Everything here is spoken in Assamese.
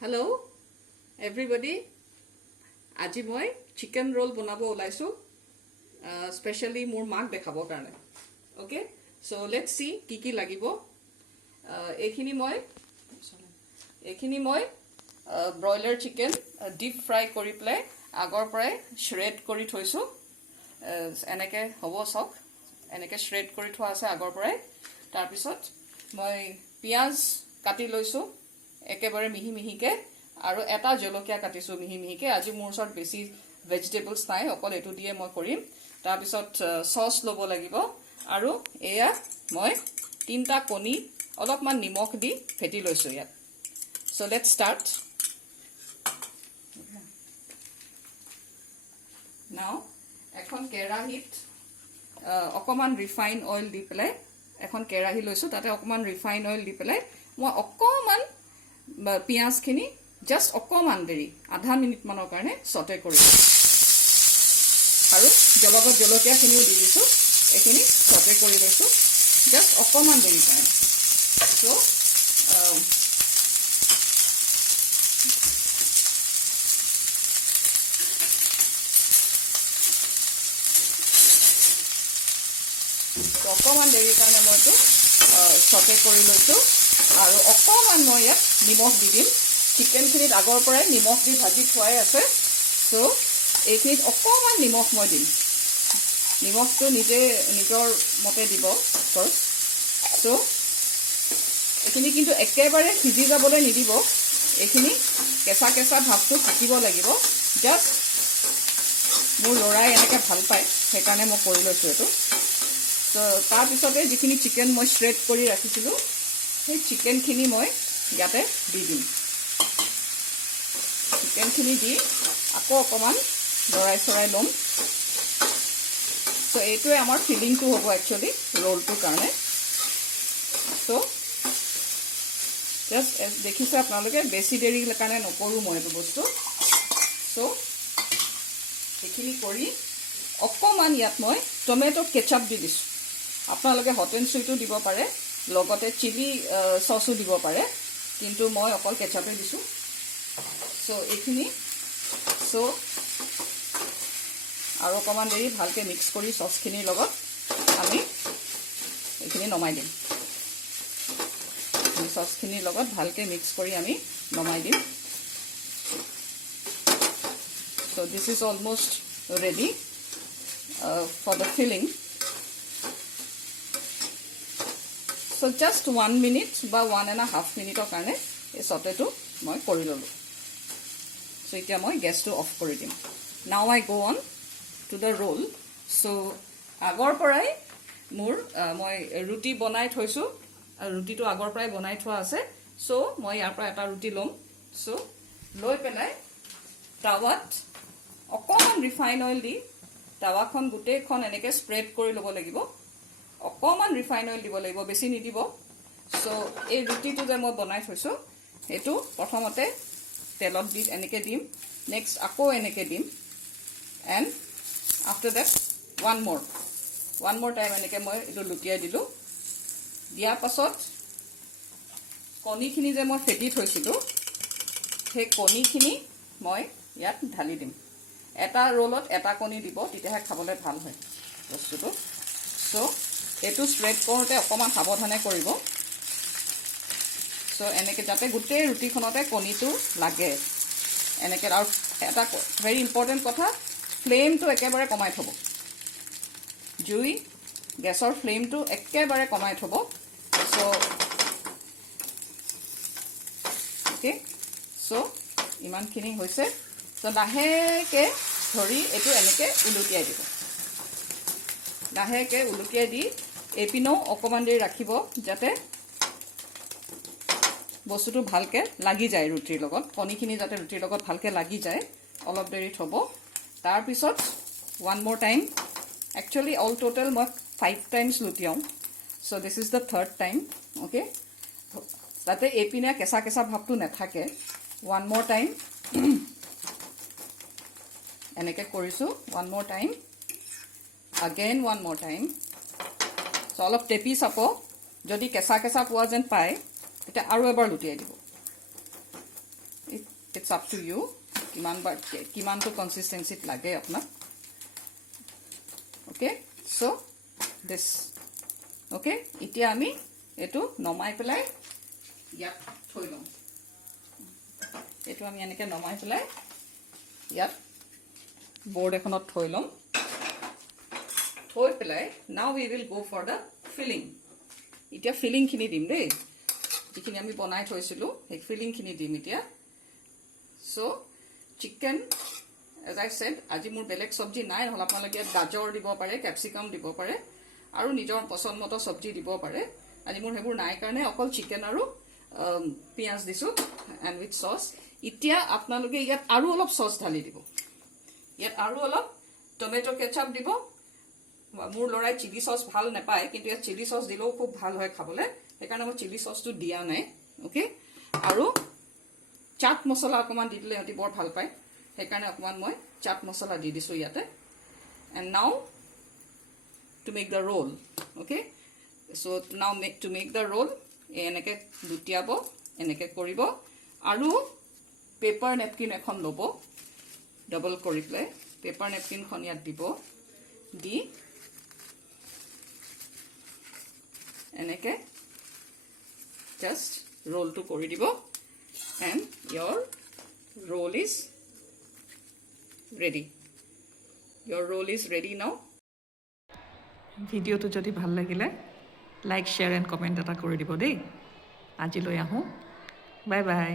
Hello everybody. আজি মই চিকেন roll বনাব ওলাইছো স্পেশালি মোৰ মাক দেখাবৰ কাৰণে ওকে সো লেটস সি কি কি লাগিব এইখিনি মই ব্ৰয়লাৰ চিকেন ডিপ ফ্ৰাই কৰি প্লে আগৰ পৰাই শ্ৰেড কৰি থৈছো এনেকে হ'ব সক এনেকে শ্ৰেড কৰি থোৱা আছে আগৰ পৰাই তাৰ পিছত মই পিয়াজ কাটি লৈছো একেবাৰে মিহি মিহিকে আৰু এটা জলকীয়া কাটিছো মিহি মিহিকে আজি মোৰ ওচৰত বেছি ভেজিটেবলছ নাই অকল এটো দিয়ে মই কৰিম তাৰ পিছত সস লব লাগিব আৰু এয়া মই তিনটা কণী অলপমান নিমখ দি ফেটি লৈছো ইয়াত সো লেটস ষ্টাৰ্ট নাও এখন কেৰাহীত অকমান ৰিফাইন অইল দি পেলাই এখন কেৰাহী লৈছো তাতে অকমান ৰিফাইন অইল দি পেলাই মই অকমান পিয়াজখিনি just অকমান দেৰি আধা মিনিট মানৰ কাৰণে সটে কৰি আৰু জলগত জলকীয়াখিনিও দি দিছো এখিনি সটে কৰি লৈছো just অকমান দেৰি কাৰণে সো অকমান দেৰি কাৰণে মইতো সটে কৰি লৈছো আৰু অকমান মই ইয়াত নিমখ দি দিম চিকেন খিনিত আগৰ পৰাই নিমখ দি ভাজি থোৱাই আছে সো এইখিনিত অকমান নিমখ মই দিম নিমখটো নিজৰ মতে দিব ফাৰ্ষ্ট সো এইখিনি কিন্তু একেবাৰে সিজি যাবলৈ নিদিব এইখিনি কেঁচা কেঁচা ভাৱটো থাকিব লাগিব জাষ্ট মোৰ লৰাই এনেকৈ ভাল পায় সেইকাৰণে মই কৰি লৈছোঁ এইটো সো তাৰপিছতে যিখিনি চিকেন মই শ্ৰেড কৰি ৰাখিছিলোঁ সেই চিকেনখিনি মই ইয়াতে দি দিম চিকেনখিনি দি আকৌ অকমান লৰাই চৰাই ল'ম সো এইটোৱে আমাৰ ফিলিংটো হ'ব একচুৱেলি ৰোলটোৰ কাৰণে সো জাষ্ট দেখিছে আপোনালোকে বেছি দেৰি কাৰণে নকৰোঁ মই এইটো বস্তু সো এইখিনি কৰি অকমান ইয়াত মই টমেটো কেচাপ দি দিছোঁ আপোনালোকে হট এণ্ড চুইটো দিব পাৰে লগতে চিলি সসো দিব পাৰে কিন্তু মই অকল কেচাপে দিছোঁ সো এইখিনি সো আৰু অকমান দেৰি ভালকে মিক্স কৰি সসখিনিৰ লগত আমি এইখিনি নমাই দিম সসখিনিৰ লগত ভালকে মিক্স কৰি আমি নমাই দিম so this is almost ready for the filling so just 1 minute বা 1.5 মিনিটৰ কাৰণে এই সটেটো মই কৰি ল'লোঁ সো এতিয়া মই গেছটো অফ কৰি দিম now I go on to the roll so আগৰ পৰাই মোৰ মই ৰুটি বনাই থৈছোঁ আৰু ৰুটিটো আগৰ পৰাই বনাই থোৱা আছে সো মই ইয়াৰ পৰা এটা ৰুটি ল'ম সো লৈ পেলাই টাৱাত অকমান ৰিফাইন অইল দি টাৱাখন গোটেইখন এনেকৈ স্প্ৰেড কৰি ল'ব লাগিব অকমান ৰিফাইন অইল দিব লাগিব বেছি নিদিব সো এই ৰুটিটো যে মই বনাই থৈছোঁ সেইটো প্ৰথমতে তেলত দি এনেকৈ দিম নেক্সট আকৌ এনেকৈ দিম এণ্ড আফটাৰ ডেট ওৱান মোৰ টাইম এনেকৈ মই এইটো লুটিয়াই দিলোঁ দিয়াৰ পাছত কণীখিনি যে মই ফেটি থৈছিলোঁ সেই কণীখিনি মই ইয়াত ঢালি দিম এটা ৰোলত এটা কণী দিব তেতিয়াহে খাবলৈ ভাল হয় বস্তুটো সো এইটো স্প্ৰেড কৰোঁতে অকণমান সাৱধানে কৰিব সো এনেকৈ যাতে গোটেই ৰুটিখনতে কণীটো লাগে এনেকৈ আৰু এটা ভেৰি ইম্পৰ্টেণ্ট কথা ফ্লেমটো একেবাৰে কমাই থ'ব জুই গেছৰ ফ্লেমটো একেবাৰে কমাই থ'ব সো অ'কে সো ইমানখিনি হৈছে সো লাহেকৈ ধৰি এইটো এনেকৈ উলটিয়াই দিব লাহেকৈ উলটিয়াই দি এইপিনেও অকণমান দেৰি ৰাখিব যাতে বস্তুটো ভালকৈ লাগি যায় ৰুটিৰ লগত কণীখিনি যাতে ৰুটিৰ লগত ভালকৈ লাগি যায় অলপ দেৰি থ'ব তাৰপিছত ওৱান মোৰ টাইম একচুৱেলি অল টোটেল মই 5 টাইমছ লুটিয়াওঁ so' this is the third time okay যাতে এইপিনে কেঁচা কেঁচা ভাৱটো নাথাকে ওৱান মোৰ টাইম এনেকৈ কৰিছোঁ ওৱান মোৰ time again one more time so অলপ টেপি চাপ যদি কেঁচা কেঁচা পোৱা যেন পায় এটা আৰু এবাৰ লুটিয়াই দিব ইটছ আপ টু ইউ কিমানটো কনচিষ্টেঞ্চিত লাগে আপোনাক অ'কে চ' দিছ অ'কে এতিয়া আমি এইটো নমাই পেলাই ইয়াত থৈ লওঁ এইটো আমি এনেকৈ নমাই পেলাই ইয়াত বৰ্ড এখনত থৈ ল'ম থৈ পেলাই now we will go' for the filling এতিয়া ফিলিংখিনি দিম দেই যিখিনি আমি বনাই থৈছিলোঁ সেই ফিলিংখিনি দিম এতিয়া চ' চিকেন এজ আই ছেড আজি মোৰ বেলেগ চব্জি নাই নহ'লে আপোনালোকে ইয়াত গাজৰ দিব পাৰে কেপচিকাম দিব পাৰে আৰু নিজৰ পচন্দমতো চব্জি দিব পাৰে আজি মোৰ সেইবোৰ নাই কাৰণে অকল চিকেন আৰু পিঁয়াজ দিছোঁ এণ্ড উইথ চচ এতিয়া আপোনালোকে ইয়াত আৰু অলপ চচ ঢালি দিব ইয়াত আৰু অলপ টমেটো কেচাপ দিব মোৰ ল'ৰাই চিলি চচ ভাল নাপায় কিন্তু ইয়াত চিলি চচ দিলেও খুব ভাল হয় খাবলৈ সেইকাৰণে মই চিলি চচটো দিয়া নাই অ'কে আৰু চাট মছলা অকণমান দি দিলে সিহঁতি বৰ ভাল পায় সেইকাৰণে অকণমান মই চাট মছলা দি দিছোঁ ইয়াতে and now to make the roll okay so' now to make the roll এনেকৈ লুটিয়াব এনেকৈ কৰিব আৰু পেপাৰ নেপকিন এখন ল'ব ডাবল কৰি পেলাই পেপাৰ নেপকিনখন ইয়াত দিব দি এনেকৈ জাষ্ট ৰোলটো কৰি দিব and your roll is ready your roll is ready now ভিডিঅ'টো যদি ভাল লাগিলে লাইক শ্বেয়াৰ এণ্ড কমেণ্ট এটা কৰি দিব দেই আজিলৈ আহোঁ বাই বাই